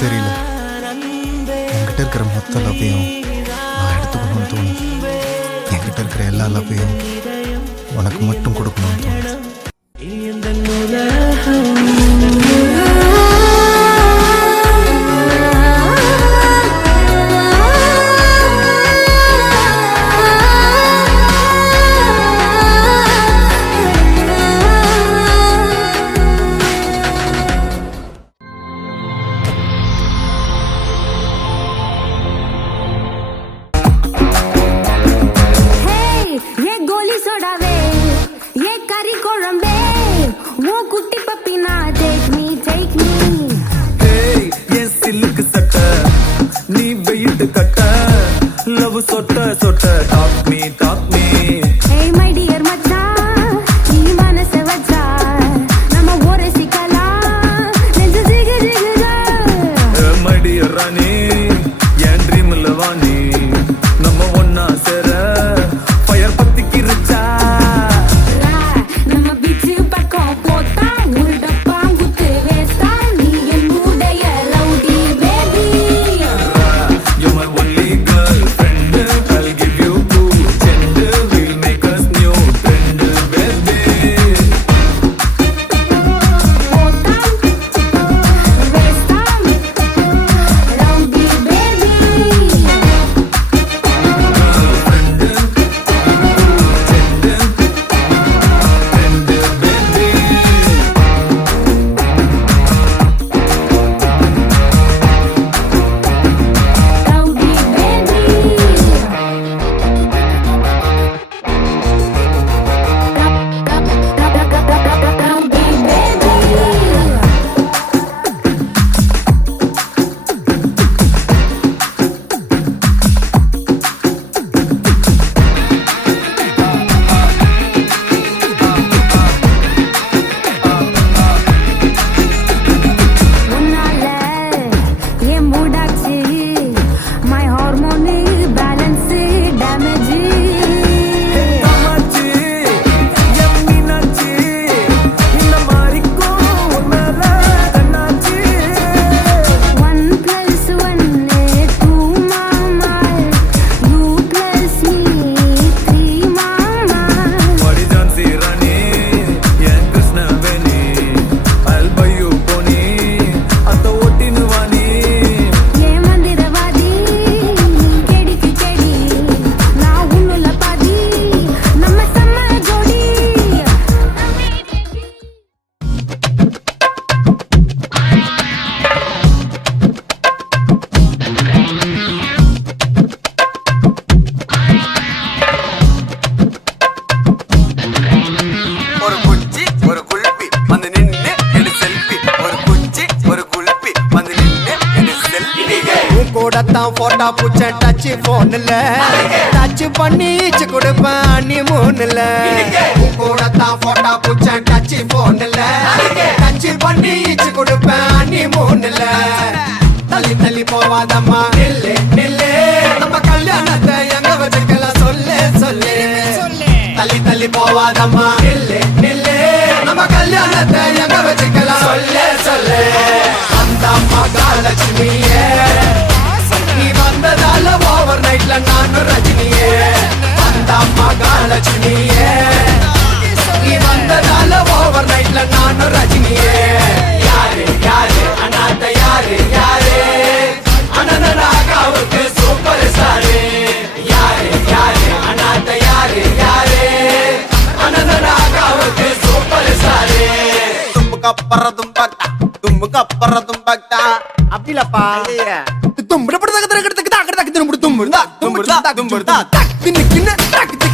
தெரியல. என்கிட்ட இருக்கிற மொத்த லவ்வையும் நான் எடுத்துக்கணும்னு தோணும் என்கிட்ட இருக்கிற எல்லா லவ்வையும் உனக்கு மட்டும் கொடுக்கணும்னு தோணும் போவாதம்மா. நில்லு நில்லு. நம்ம கல்யாணத்தை எங்க வச்சுக்கலாம்? சொல்ல சொல்ல. அந்த அம்மா காலட்சுமியே நீ வந்ததால ஓவர் நைட்ல நானும் ரஜினியே. அந்த அம்மா காலட்சுமியே நீ வந்ததால ஓவர் நைட்ல நானும் ரஜினியே. யாரு யாரு? அனாத்த யாரு யாரு? அனந்தனாக்காவுக்கு சூப்பர் ஸ்டாரு கப்பறதும் பக்தா தும்மு கப்பறதும் பக்தா அப்படி இல்லப்பா தும்புட படுத்தா கத்திர கடுத்துக்கு தாக்கடா கித்திரும் தும்புடுதா தும்புடுதா தும்புடுதா கின்னு கின்னு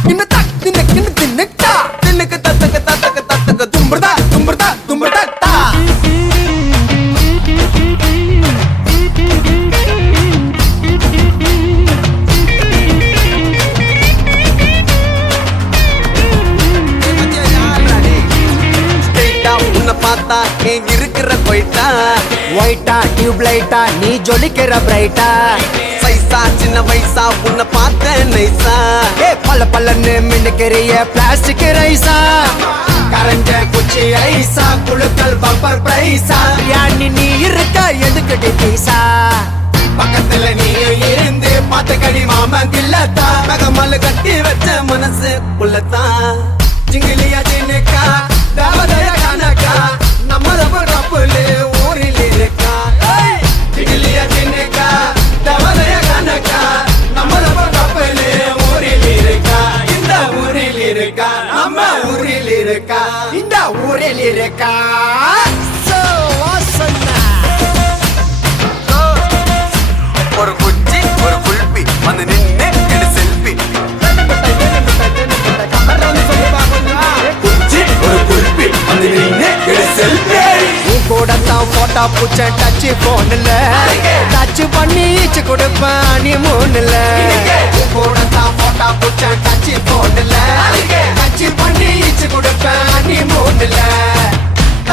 ஜொலிக்கிற பிரைட்டா சைஸா சின்ன வயசா உன்னை பார்த்த நைஸா ஏ பல பல்லன்னு மின்னுக்கிறிய பிளாஸ்டிக் ரைஸா கரஞ்ச குச்சி ஐசா குழுக்கள் பம்பர் பிரைஸா பிரியாணி நீ இருக்க எதுக்கிட்டு பீசா பக்கத்துல நீயும் இருந்து பாத்துக்கடி மாமன் கில்லத்தா நகமல் கட்டி வச்ச மனசு புள்ளத்தா ஜிங்கிலியா ஜினுக்கா தாவத இருக்கா. இந்த ஊரில் இருக்கா. ஒரு குச்சி ஒரு குல்பி வந்து நின்னு எடு செல்ஃபி குச்சி ஒரு குல்பி வந்து நின்னு எடு செல்ஃபி நீ கூட தான் போட்டா பூச்ச டச் போன்ல டச் பண்ணி ஈச்சு கொடுப்பேன் நீ மூணுல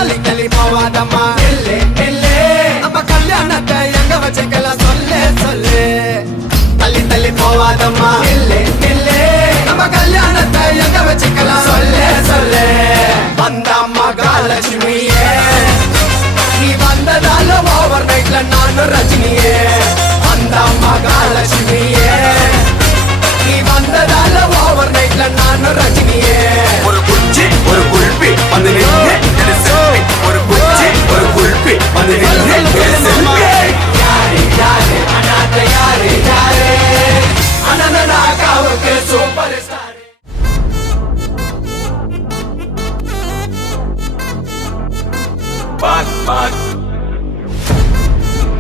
தள்ளி கலி போவாதம்மா. நில்லு நில்லு நம்ம கல்யாணத்தை எங்க வச்சுக்கலாம் சொல்லு சொல்லு. தள்ளி தள்ளி போவாதம்மா. நில்லு நில்லு நம்ம கல்யாணத்தை எங்க வச்சுக்கலாம் சொல்லு சொல்லு. வந்தம்மா காலட்சுமியே. நீ வந்ததால ஓவர் நைட்ல நானும் ரஜினியே.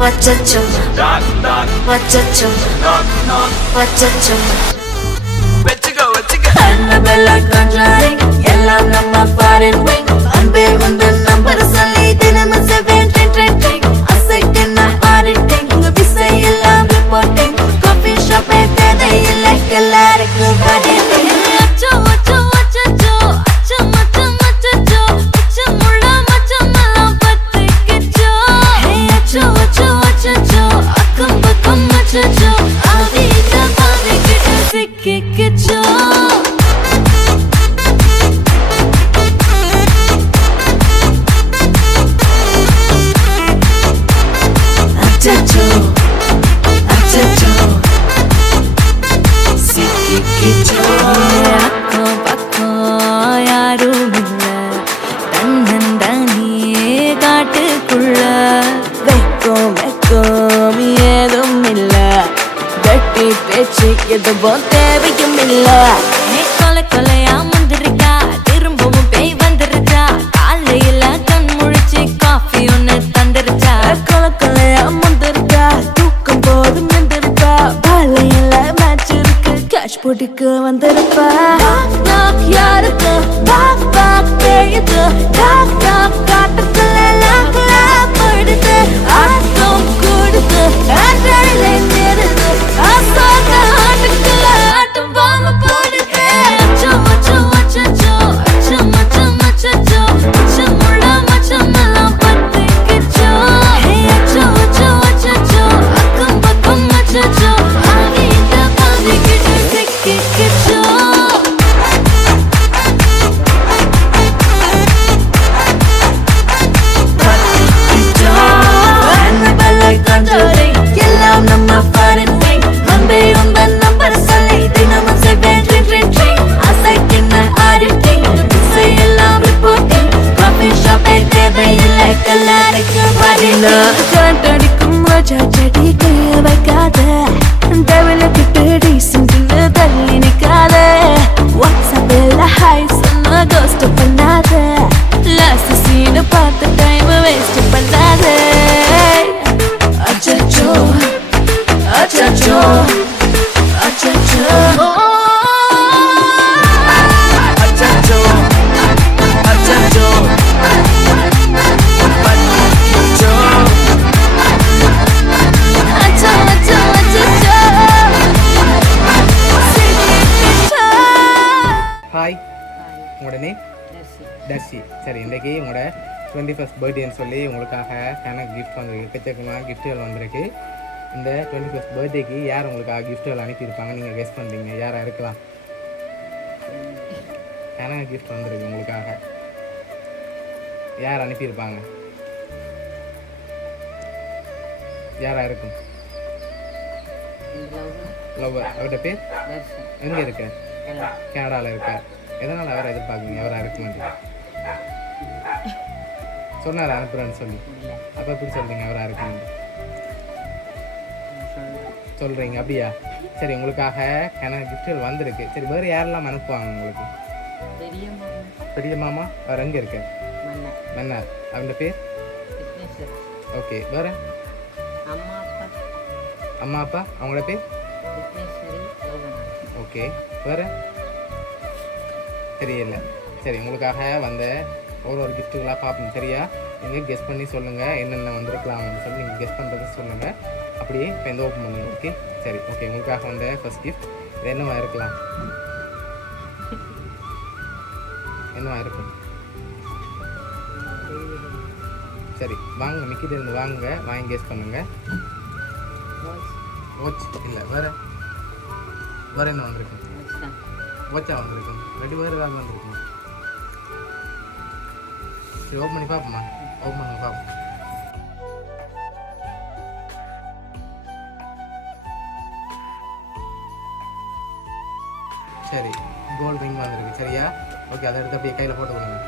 அச்சச்சோ. அச்சச்சோ. அச்சச்சோ. வெச்சுக்கோ வெச்சுக்கோ அன்னபெல்லா கண்ட்ராய் எல்லாம் நம்ம அன்பே நம்பர் சொல்லி Nobody. எதுவும் தேவையும் இல்ல. கொலை கொலையா முந்திருக்கா திரும்பவும் பேய் வந்துருச்சா காலையில கண் முழிச்சு காஃபி ஒன்னு தந்துருச்சா? கொலை கொலையா முந்திருக்கா தூக்கம் போதும் நின்றுருக்கா? காலையில மேட்ச் இருக்கு. கேஷ் போட்டுக்கு வந்திருப்பா. யாருக்கு? பேயுது சரி இன்றைக்கி உங்களோட டுவெண்ட்டி ஃபஸ்ட் பர்த்டேன்னு சொல்லி உங்களுக்காக எனக்கு கிஃப்ட் வந்திருக்கு எக்கச்சக்கமான கிஃப்ட்டுகள் வந்திருக்கு. இந்த டுவெண்ட்டி ஃபஸ்ட் பர்த்டேக்கு யார் உங்களுக்காக கிஃப்ட்டுகள் அனுப்பியிருப்பாங்க நீங்கள் கெஸ் பண்ணுறீங்க யாராக இருக்கலாம். எனக்கு கிஃப்ட் வந்திருக்கு உங்களுக்காக. யார் அனுப்பியிருப்பாங்க? யாரா இருக்கும்? லவ்வர் அவர்கிட்ட பேர்? எங்கே இருக்க? கனடாவில் இருக்க எதனால் அவரை எதிர்பார்க்குறீங்க? அவரா இருக்குமென்று சொன்னார் அனுப்புகிறேன்னு சொல்லி. அப்போ எப்படி சொல்கிறீங்க அவரா இருக்குமென்று சொல்கிறீங்க அப்படியா? சரி உங்களுக்காக கணக்கு கிஃப்ட்கள் வந்திருக்கு. சரி வேறு யாரெல்லாம் அனுப்புவாங்க உங்களுக்கு? பெரிய மாமா. அவர் எங்கே இருக்க மன்னன் மன்னார். அவங்களோட பேர்? ஓகே வேறு? அம்மா அப்பா. அவங்களோட பேர்? ஓகே வேறு? தெரியல. சரி உங்களுக்காக வந்த ஒரு ஒரு கிஃப்ட்டுகளாக பார்ப்போம். சரியா? நீங்கள் கெஸ் பண்ணி சொல்லுங்கள் என்னென்ன வந்திருக்கலாம்னு சொல்லி நீங்கள் கெஸ் பண்ணுறது சொல்லுங்கள் அப்படியே இப்போ எந்த ஓப்பன் பண்ணுங்க ஓகே சரி ஓகே உங்களுக்காக வந்த ஃபர்ஸ்ட் கிஃப்ட் இது என்னவா இருக்கலாம்? என்னவா இருக்கும்? சரி வாங்க. மிக்கிட்ட இருந்து வாங்குங்க வாங்கி கெஸ் பண்ணுங்கள் வாட்ச் இல்லை வேறு. வேறு என்ன வந்திருக்கு தான். வாட்சா வந்திருக்கும். ரெண்டு பேர் ஏதாவது வந்திருக்குமா? சரி ஓப்பன் பண்ணி பார்ப்போமா ஓப்பன் பண்ணி பார்ப்போம். சரி கோல்ட் ரிங் வந்திருக்கு. சரியா? ஓகே அதை எடுத்து அப்படியே கையில் போட்டு கொடுங்க.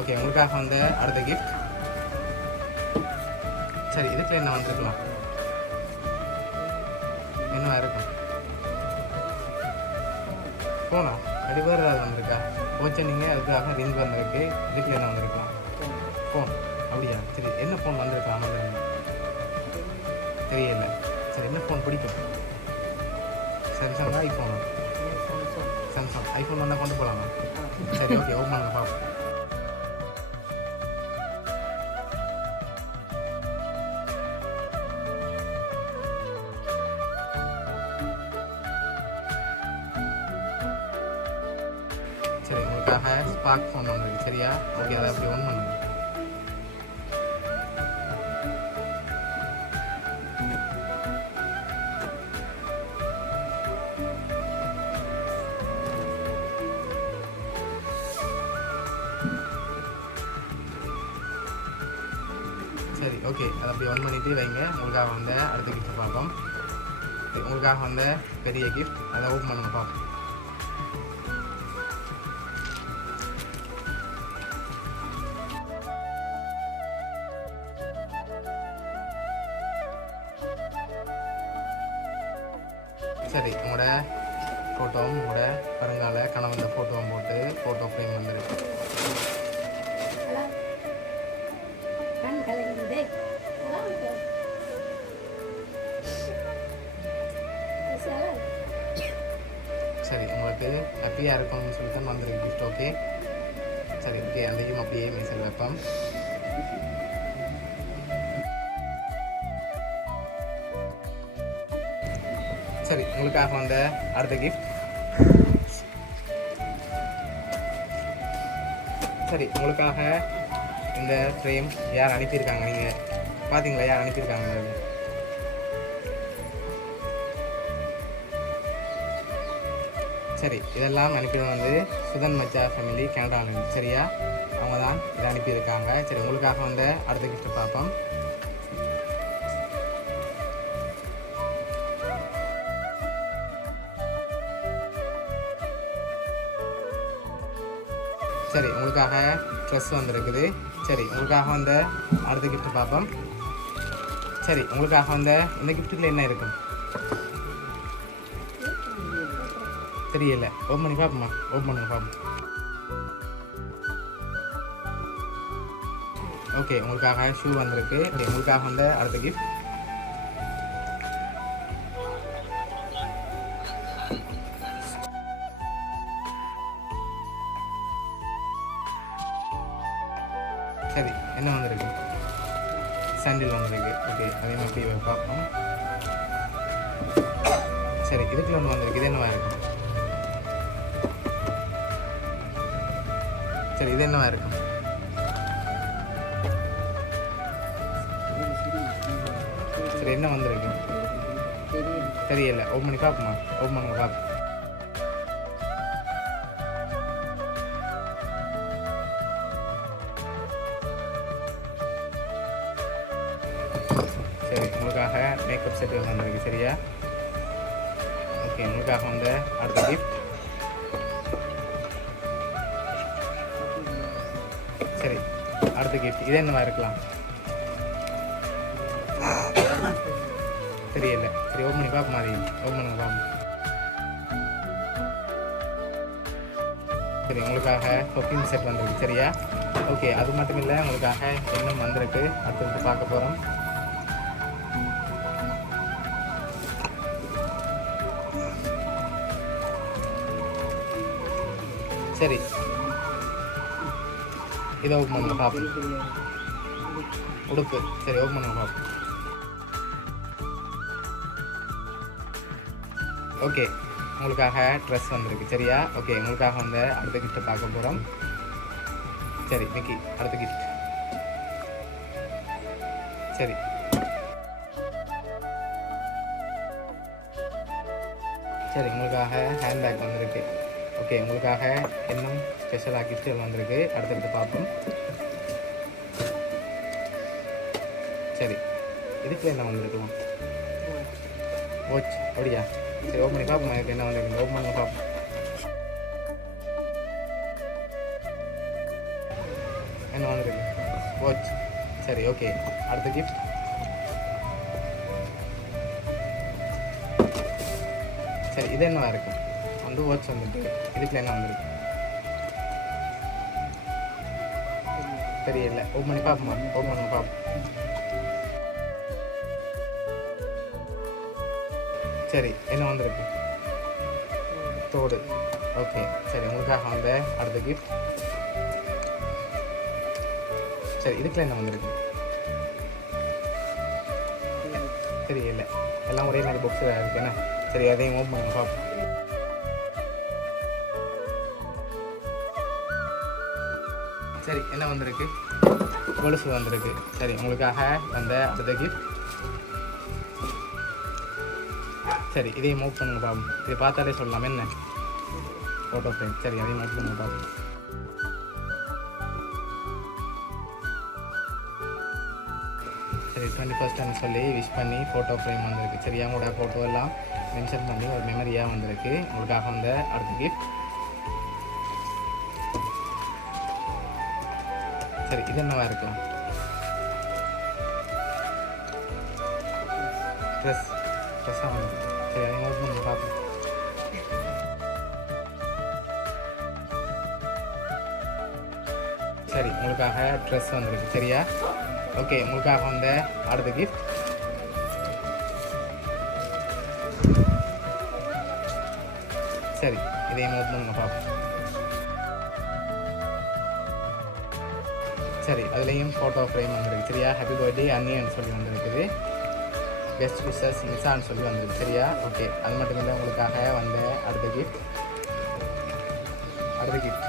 ஓகே உங்களுக்காக வந்த அடுத்த கிஃப்ட் சரி இதுக்கு என்ன வந்திருக்கலாம்? என்ன இருக்கும்? போனா ரெண்டு பேர் ஏதாவது வந்திருக்கா? போச்சு நீங்கள் அதுக்காக ரிங் வந்திருக்கு. இதுக்கு என்ன வந்திருக்கலாம்? ஃபோன் அப்படியா? சரி என்ன ஃபோன் வந்திருக்கலாம் வந்திருங்க தெரியல. சரி என்ன ஃபோன் பிடிக்கும்? சாம்சங் ஐஃபோனா சாம்சங் சாம்சங் ஐஃபோன் வந்தால் கொண்டு போகலாமா சரி ஓகே ஓப்பன் பண்ணுங்க பார்ப்போம். லாக் ஸ்பார்க் ஃபோன் வந்துருக்கு சரியா? ஓகே அதை அப்படி ஒன் பண்ணுங்க. சரி ஓகே அதை அப்படி ஒன் பண்ணிட்டு வைங்க. உங்களுக்காக வந்த அடுத்த கிஃப்ட் பார்ப்போம். உங்களுக்காக வந்த பெரிய கிஃப்ட் அதை ஓப்பன் பண்ணுங்க பார்ப்போம். சரி உங்களுக்கு ஹாப்பியாக இருக்கணும்னு சொல்லி தான் வந்துருக்கு கிஃப்ட் ஓகே சரி ஓகே அன்றைக்கும் அப்படியே மீசல் வைப்போம். சரி உங்களுக்காக வந்த அடுத்த கிஃப்ட் சரி உங்களுக்காக இந்த ஃப்ரேம் யார் அனுப்பியிருக்காங்க? நீங்கள் பார்த்தீங்களா யார் அனுப்பியிருக்காங்க சரி இதெல்லாம் அனுப்பியது வந்து சுதன் மச்சா ஃபேமிலி கனடாலேருந்து. சரியா? அவங்க தான் இதை அனுப்பியிருக்காங்க. சரி உங்களுக்காக வந்த அடுத்த கிஃப்ட் பார்ப்போம். உங்களுக்காக ட்ரெஸ் வந்திருக்குது. சரி உங்களுக்காக வந்த அடுத்த கிஃப்ட் பார்ப்போம். சரி உங்களுக்காக வந்த இந்த கிஃப்ட்டுக்குள்ள என்ன இருக்கும் தெரியல. ஓப்பன் பண்ணி பார்ப்போமா ஓப்பன் பண்ணுங்க பார்ப்போம். ஓகே உங்களுக்காக ஷூ வந்திருக்கு. உங்களுக்காக வந்த அடுத்த கிஃப்ட் சரி என்ன வந்திருக்கு சாண்டில் வந்திருக்கு ஓகே அதே மாதிரி பார்ப்போம். சரி இதுக்குள்ள ஒன்று வந்திருக்கு இது என்னவா இருக்கும்? சரி இது என்னவா இருக்கும்? சரி என்ன வந்திருக்கு தெரியல. ஓப்பன் பண்ணி பார்ப்போமா? ஓப்பன் பண்ணுங்க பார்ப்போம். இந்த அடுத்த கிஃப்ட் சரி அடுத்த கிஃப்ட் இது என்னவா இருக்கலாம்? தெரியல. சரி ஓப்பன் பண்ணி பார்ப்போம் அது ஓப்பன் பண்ணுங்க பார்ப்போம். சரி உங்களுக்காக கொக்கிங் செட் வந்திருக்கு சரியா? ஓகே அது மட்டும் இல்லை உங்களுக்காக இன்னும் வந்திருக்கு. அடுத்தது பார்க்க போகிறோம் சரி. இதை ஓப்பன் பண்ணுங்க பார்ப்போம் உடுப்பு. சரி ஓப்பன் பண்ணுங்க பார்ப்போம் ஓகே உங்களுக்காக ட்ரெஸ் வந்திருக்கு சரியா? ஓகே உங்களுக்காக வந்து அடுத்த கிஃப்ட்டை பார்க்க போகிறோம் சரி மிக்கி அடுத்த கிஃப்ட் சரி. சரி உங்களுக்காக ஹேண்ட்பேக் வந்திருக்கு. ஓகே உங்களுக்காக இன்னும் ஸ்பெஷலாக கிஃப்ட்கள் வந்திருக்கு. அடுத்தடுத்து பார்ப்போம். சரி இதுக்கு என்ன வந்திருக்கலாம் ஓச் அப்படியா? சரி ஓப்பன் பண்ணி பார்ப்போம் இதுக்கு என்ன வந்திருக்கு? ஓப்பன் பண்ணி பார்ப்போம். என்ன வந்திருக்கு? ஓச் சரி ஓகே அடுத்த கிஃப்ட் சரி இது என்னவா இருக்கும் வந்து வேர்ட்ஸ் வந்துட்டு இதுக்குள்ள என்ன வந்திருக்கு? தெரியல. ஓப்பன் பண்ணி பார்ப்போமா? ஓப்பன் பண்ணி பார்ப்போம். சரி என்ன வந்திருக்கு? தோடு. ஓகே சரி உங்களுக்காக வந்த அடுத்த கிஃப்ட் சரி இதுக்குள்ள என்ன வந்திருக்கு? தெரியல. எல்லாம் ஒரே நாள் புக்ஸில் இருக்கு என்ன? சரி அதையும் ஓப்பன் பண்ணி பார்ப்போம். சரி என்ன வந்திருக்கு? கொலுசு வந்திருக்கு. சரி உங்களுக்காக வந்த அடுத்த கிஃப்ட் சரி இதையும் மூவ் பண்ணுங்க பாபு. இதை பார்த்தாலே சொல்லலாம். என்ன? ஃபோட்டோ ஃப்ரேம் சரி அதையும் மூவ் பண்ணுங்க பாபு. சரி டுவெண்ட்டி டைம் சொல்லி விஷ் பண்ணி ஃபோட்டோ ஃப்ரேம் வந்திருக்கு. சரி அவங்களோட ஃபோட்டோ எல்லாம் மென்ஷன் பண்ணி ஒரு மெமரியாக வந்திருக்கு. உங்களுக்காக வந்த அடுத்த கிஃப்ட் சரி இது என்னவா இருக்கும்? ட்ரெஸ் ட்ரெஸ்ஸாக வந்து சரி அதை நோட் பண்ணி பார்ப்போம் சரி உங்களுக்காக ட்ரெஸ் வந்துருக்கு சரியா? ஓகே உங்களுக்காக வந்த அடுத்த கிஃப்ட் சரி இதையும் நோட் பண்ணுங்க பார்ப்போம் சரி அதுலேயும் ஃபோட்டோ ஃப்ரேம் வந்துருக்கு சரியா? ஹாப்பி பர்த்டே அன்னியன்னு சொல்லி வந்திருக்குது. பெஸ்ட் விஷஸ் நிசான்னு சொல்லி வந்திருக்கு சரியா? ஓகே அது மட்டும் இல்லை உங்களுக்காக வந்த அடுத்த கிஃப்ட் அடுத்த கிஃப்ட்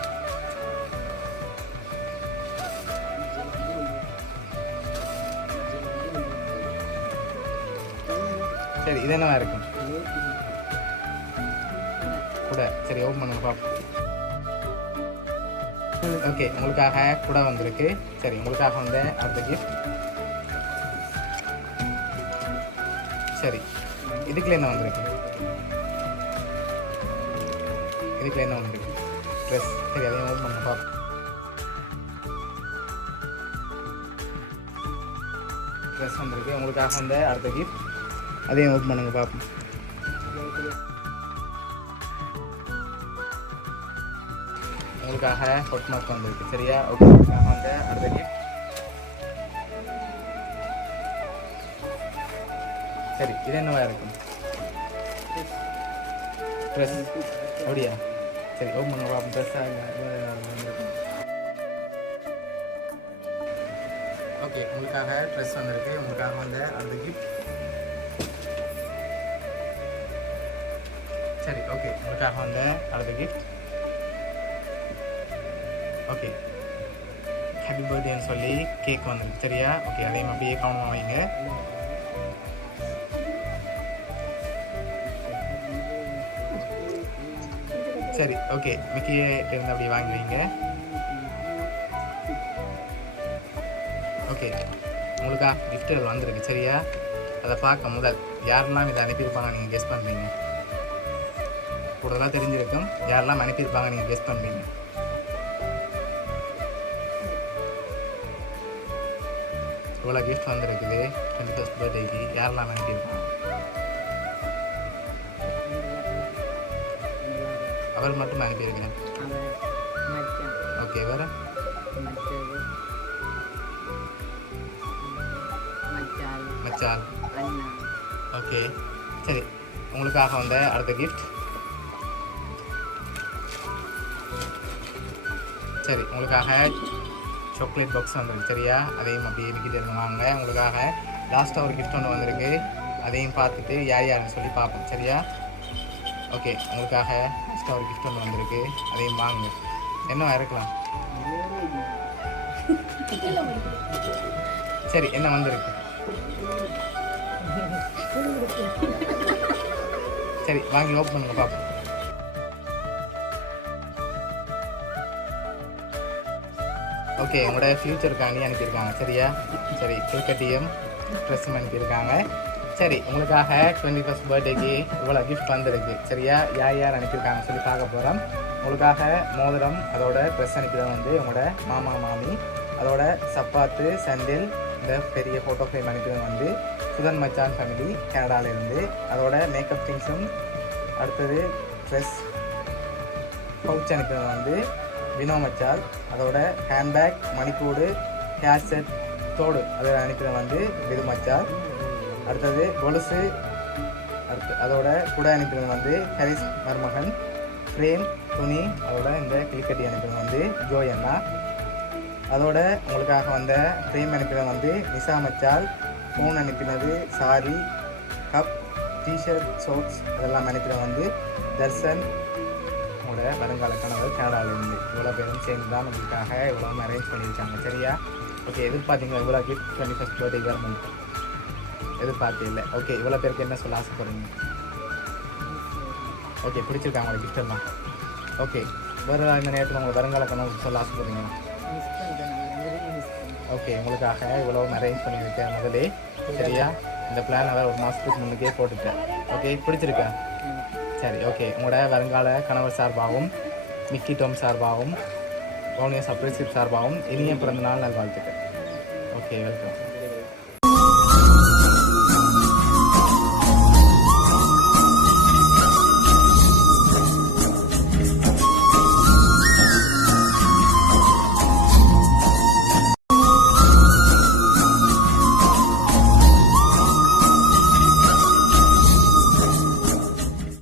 சரி இது என்னவா இருக்கும்? கூட சரி ஓப்பன் பண்ணுங்க பாப்போம். ஓகே உங்களுக்காக கூட வந்திருக்கு. சரி உங்களுக்காக வந்த அடுத்த கிஃப்ட் சரி இதுக்குள்ள என்ன வந்திருக்கு? இதுக்குள்ள என்ன வந்திருக்கு? ட்ரெஸ் சரி அதையும் ஓப்பன் பண்ண பார்ப்போம். ட்ரெஸ் வந்திருக்கு. உங்களுக்காக வந்த அடுத்த கிஃப்ட் அதையும் ஓப்பன் பண்ணுங்க பார்ப்போம். உங்களுக்காக ஹொட் மார்க் வந்திருக்கு. சரியா? ஓகே உங்களுக்காக அடுத்த கிஃப்ட் சரி இது என்னவா இருக்கும்? ட்ரெஸ் அப்படியா? சரி ஓ பண்ணுங்க ட்ரெஸ் ஓகே உங்களுக்காக ட்ரெஸ் வந்திருக்கு. உங்களுக்காக வந்த அடுத்த கிஃப்ட் சரி ஓகே உங்களுக்காக வந்த அடுத்த கிஃப்ட் ஓகே ஹாப்பி பர்த்டேன்னு சொல்லி கேக் வந்துருக்கு சரியா ஓகே அதையும் அப்படியே கவனமாக வைங்க. சரி ஓகே மிக்கியே இருந்து அப்படியே வாங்கி வைங்க. ஓகே உங்களுக்கா கிஃப்ட்டுகள் வந்திருக்கு சரியா? அதை பார்க்க முதல் யாரெல்லாம் இதை அனுப்பியிருப்பாங்க நீங்கள் கெஸ் பண்ணுறீங்க கூடுதலாக தெரிஞ்சிருக்கும். யாரெல்லாம் அனுப்பியிருப்பாங்க நீங்கள் கெஸ் பண்ணுறீங்க இவ்வளோ கிஃப்ட் வந்திருக்குது டுவெண்ட்டி ஃபஸ்ட் பர்த்டேக்கு யாரெல்லாம் நினைக்கிறோம் அவர் மட்டும் அனுப்பியிருக்கேன் ஓகே வேறு மச்சால் ஓகே சரி உங்களுக்காக வந்த அடுத்த கிஃப்ட் சரி உங்களுக்காக சாக்லேட் பாக்ஸ் வந்துருக்கு சரியா அதையும் அப்படியே விற்கிட்டு இருந்தாங்க உங்களுக்காக லாஸ்ட்டாக ஒரு கிஃப்ட் ஒன்று வந்திருக்கு. அதையும் பார்த்துட்டு யார் யாருன்னு சொல்லி பார்ப்போம். சரியா? ஓகே உங்களுக்காக லாஸ்ட்டாக ஒரு கிஃப்ட் ஒன்று வந்திருக்கு. அதையும் வாங்க. என்ன இருக்கலாம் சரி என்ன வந்திருக்கு? சரி வாங்கி ஓப்பன் பண்ணுங்க பார்ப்போம். ஓகே உங்களோட ஃப்யூச்சர் அணி அனுப்பியிருக்காங்க சரியா? சரி கிரிக்கெட்டையும் ட்ரெஸ்ஸும் அனுப்பியிருக்காங்க. சரி உங்களுக்காக டுவெண்ட்டி ஃபஸ்ட் பர்த்டேக்கு இவ்வளோ கிஃப்ட் வந்திருக்கு சரியா? யார் யார் அனுப்பியிருக்காங்க சொல்லி பார்க்க போகிறோம் உங்களுக்காக மோதிரம் அதோட ட்ரெஸ் அனுப்பிதான் வந்து உங்களோட மாமா மாமி. அதோட சப்பாத்து சண்டில் இந்த பெரிய ஃபோட்டோ ஃப்ரேம் அனுப்பியது வந்து சுதன் மச்சான் ஃபேமிலி கனடாவிலேருந்து. அதோட மேக்கப் திங்ஸும் அடுத்தது ட்ரெஸ் பவுச் அனுப்பினது வந்து வினோமச்சால் அதோட ஹேண்ட்பேக் மணிக்கூடு ஹேர் செட் தோடு அதை அனுப்பினது வந்து விதுமச்சால் அடுத்தது கொலுசு அடுத்து அதோட கூட அனுப்பினது வந்து ஹரிஸ் மருமகன் ஃப்ரேம் துணி அதோட இந்த கிளிக்கட்டி அனுப்பினது வந்து ஜோய் அண்ணா. அதோட உங்களுக்காக வந்த ஃப்ரேம் அனுப்பினது வந்து நிசா மச்சால் phone அனுப்பினது sari cup T shirt shorts அதெல்லாம் அனுப்பினது வந்து தர்சன் வருங்கால கணவர் கனடாவிலேருந்து இவ்வளோ பேரும் சேர்ந்து தான் உங்களுக்காக இவ்வளோ அரேஞ்ச் பண்ணியிருக்காங்க. சரியா? ஓகே எதிர்பார்த்தீங்களா? இவ்வளோ gift twenty first birthday government எதிர்பார்த்து இல்லை ஓகே இவ்வளோ பேருக்கு என்ன சொல்ல ஆசைப்படுறீங்க ஓகே பிடிச்சிருக்காங்க உங்களோட கிஃப்ட் எல்லாம்? ஓகே வேறு இந்த நேரத்தில் உங்களை வருங்கால கணவர் சொல்ல ஆசைப்படுறீங்க ஓகே உங்களுக்காக இவ்வளோ அரேஞ்ச் பண்ணியிருக்கேன் முதலே. சரியா? இந்த பிளான் அவர் ஒரு மாதத்துக்கு முன்னுக்கே போட்டுட்டேன். ஓகே பிடிச்சிருக்கேன் சரி ஓகே உங்களோட வருங்கால கணவர் சார்பாகவும் மிக்கி டோம் சார்பாகவும் ஓனியா சப்ரைசிப் சார்பாகவும் இனிய பிறந்தநாள் நல்வாழ்த்துக்கள். Okay welcome